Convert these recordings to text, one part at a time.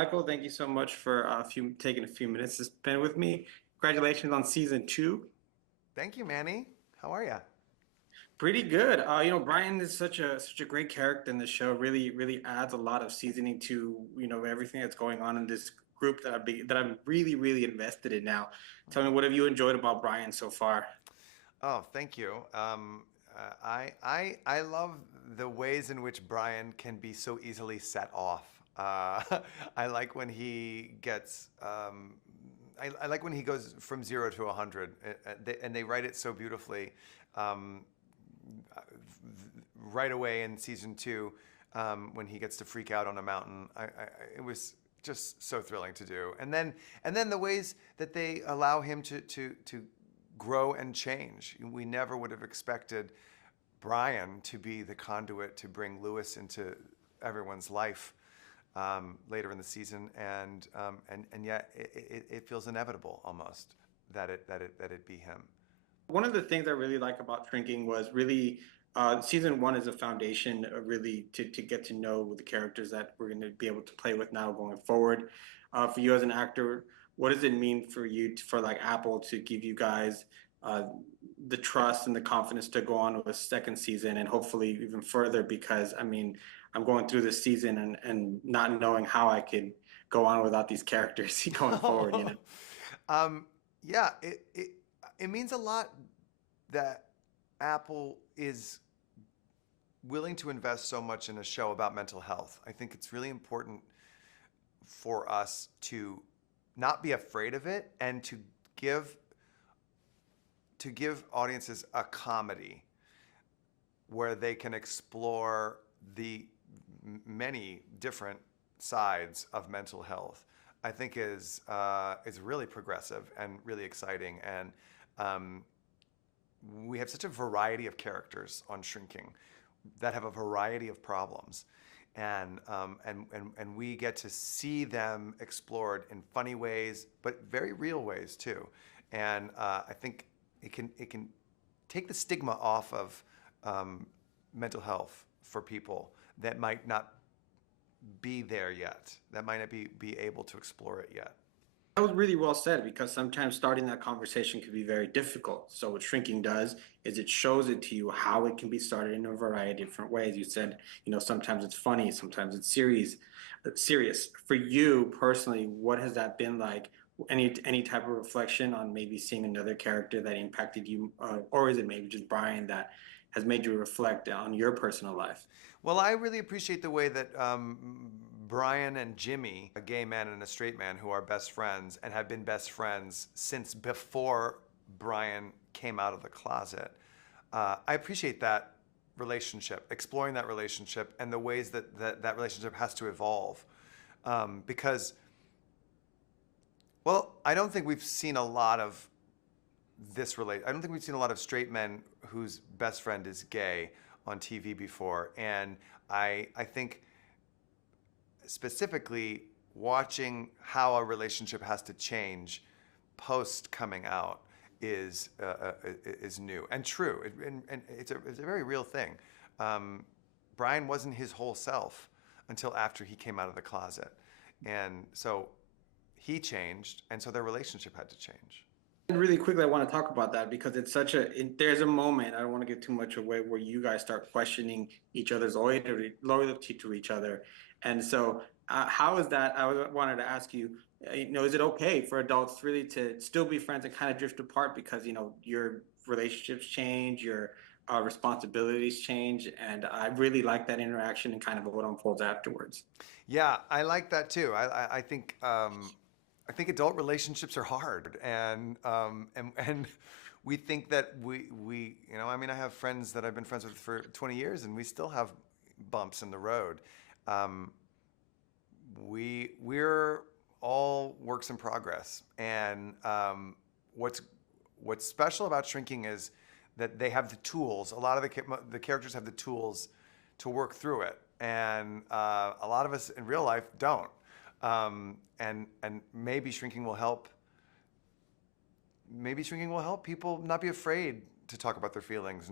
Michael, thank you so much for taking a few minutes to spend with me. Congratulations on season two. Thank you, Manny. How are you? Pretty good. Brian is such a great character in the show. Really adds a lot of seasoning to everything that's going on in this group that I'm really invested in now. Tell me, what have you enjoyed about Brian so far? Oh, thank you. I love the ways in which Brian can be so easily set off. I like when he gets. I like when he goes from 0 to 100, and they write it so beautifully. Um, right away in season two, when he gets to freak out on a mountain, it was just so thrilling to do. And then the ways that they allow him to grow and change. We never would have expected Brian to be the conduit to bring Lewis into everyone's life later in the season, and yet it feels inevitable almost that it be him. One of the things I really like about Shrinking was really season one is a foundation really to get to know the characters that we're going to be able to play with now going forward. For you as an actor, what does it mean for for like Apple to give you guys uh, the trust and the confidence to go on with a second season and hopefully even further? Because I mean, I'm going through this season and not knowing how I could go on without these characters going forward, you know? um, yeah, it means a lot that Apple is willing to invest so much in a show about mental health. I think it's really important for us to not be afraid of it and give to give audiences a comedy where they can explore the many different sides of mental health. I think is really progressive and really exciting, and um, we have such a variety of characters on Shrinking that have a variety of problems, and we get to see them explored in funny ways, but very real ways too. And I think it can take the stigma off of mental health for people that might not be there yet, that might not be able to explore it yet. That was really well said because sometimes starting that conversation can be very difficult. So what shrinking does is it shows it to you how it can be started in a variety of different ways. You said, sometimes it's funny, sometimes it's serious. For you personally, what has that been like? Any type of reflection on maybe seeing another character that impacted you, or is it maybe just Brian that has made you reflect on your personal life? Well, I really appreciate the way that Brian and Jimmy, a gay man and a straight man who are best friends and have been best friends since before Brian came out of the closet. I appreciate that relationship, exploring that relationship and the ways that relationship has to evolve. Because, well, I don't think we've seen a lot of I don't think we've seen a lot of straight men whose best friend is gay on TV before. And I think specifically watching how a relationship has to change post coming out is new and true, and it's a very real thing. Brian wasn't his whole self until after he came out of the closet, and so he changed, and so their relationship had to change. And really quickly, I want to talk about that because there's a moment, I don't want to give too much away, where you guys start questioning each other's loyalty to each other. And so, how is that? Wanted to ask you, is it okay for adults really to still be friends and kind of drift apart because, your relationships change, your responsibilities change, and I really like that interaction and kind of what unfolds afterwards. Yeah, I like that too. I think adult relationships are hard, and we think that I mean, I have friends that I've been friends with for 20 years, and we still have bumps in the road. Um, we're all works in progress, and what's special about Shrinking is that they have the tools. A lot of the characters have the tools to work through it, and a lot of us in real life don't. And maybe Shrinking will help. Maybe Shrinking will help people not be afraid to talk about their feelings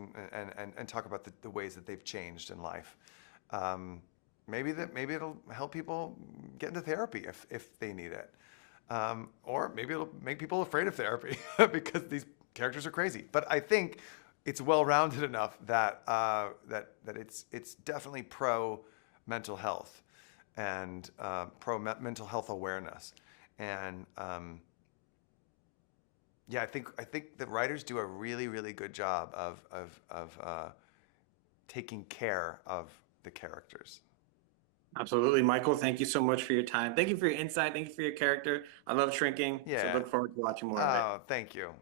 and talk about the ways that they've changed in life. maybe it'll help people get into therapy if they need it, or maybe it'll make people afraid of therapy because these characters are crazy. But I think it's well-rounded enough that it's definitely pro mental health and pro mental health awareness, and yeah, I think the writers do a really, really good job of taking care of the characters. Absolutely, Michael. Thank you so much for your time. Thank you for your insight. Thank you for your character. I love Shrinking, so Yeah. look forward to watching more of it. Oh, thank you.